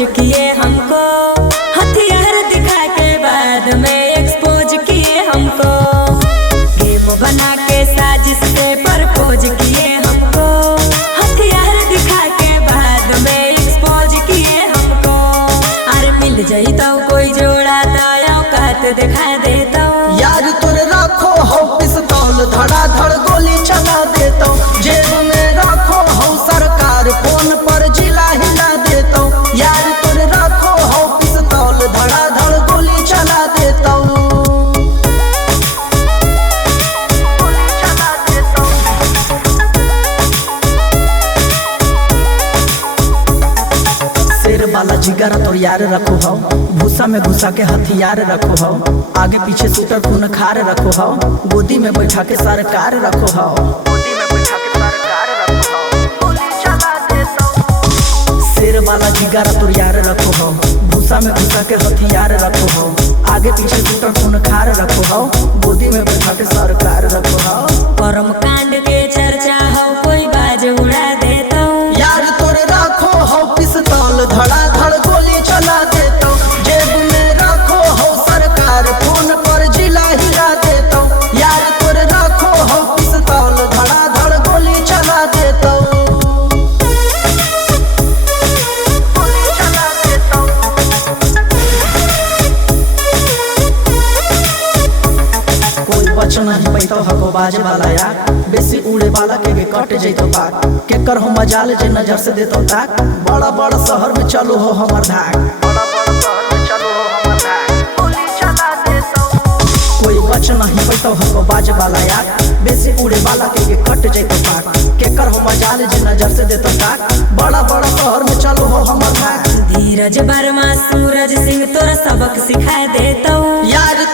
Propose किए हमको, हथियार दिखा के बाद में एक्सपोज किए हमको। गेम बना के साजिश से प्रपोज किए हमको, हथियार दिखा के बाद में एक्सपोज किए हमको। अरे मिल जाता कोई जोड़ा तो औकात दिखा देता। यार तोरे रखो हो पिस्तौल, धड़ाधड़ गोली चला देता। जेब में रखो हो सरकार, फोन पर जिला हिला देता। यार तोरे रखो हो पिस्तौल, धड़ाधड़ गोली चला देता। शेर वाला जिगर तोर यार रखो हो, भूसा में घुसा के हथियार रखो हो। आगे पीछे शूटर खून खार रखो हो, गोदी में बैठा के सरकार रखो हो। शेर वाला जिगर तोर यार रखो हो, भूसा में घुसा के हथियार रखो हो। आगे पीछे शूटर खून खार रखो हो, गोदी में बैठा के सरकार रखो हो। कर्म कांड के चर्चा हो, कोई बाज उड़ा देता। यार तोरे रखो हो पिस्तौल, धड़ाधड़ गोली चला देता। जेब में रखो हो सरकार, फोन पर जिला हिला देता। यार तोरे रखो हो पिस्तौल, धड़ाधड़ गोली चला देता। कोई बच नहीं पैतो हको बाज वाला यार, बेसी उड़े वाला के कट जैतो पाक। के कर हो मजाल जे नजर से देतो ताक, बड़ा बड़ा शहर में चलो हो हमर धाक। कोई बच नहीं पैतो हको बाज वाला यार, बेसी उड़े वाला के कट जैतो पाक। के कर हो मजाल जे नजर से देतो ताक, बड़ा बड़ा शहर में चलो हो हमर धाक। धीरज वर्मा सूरज सिंह तोरा सबक सिखा देता। यार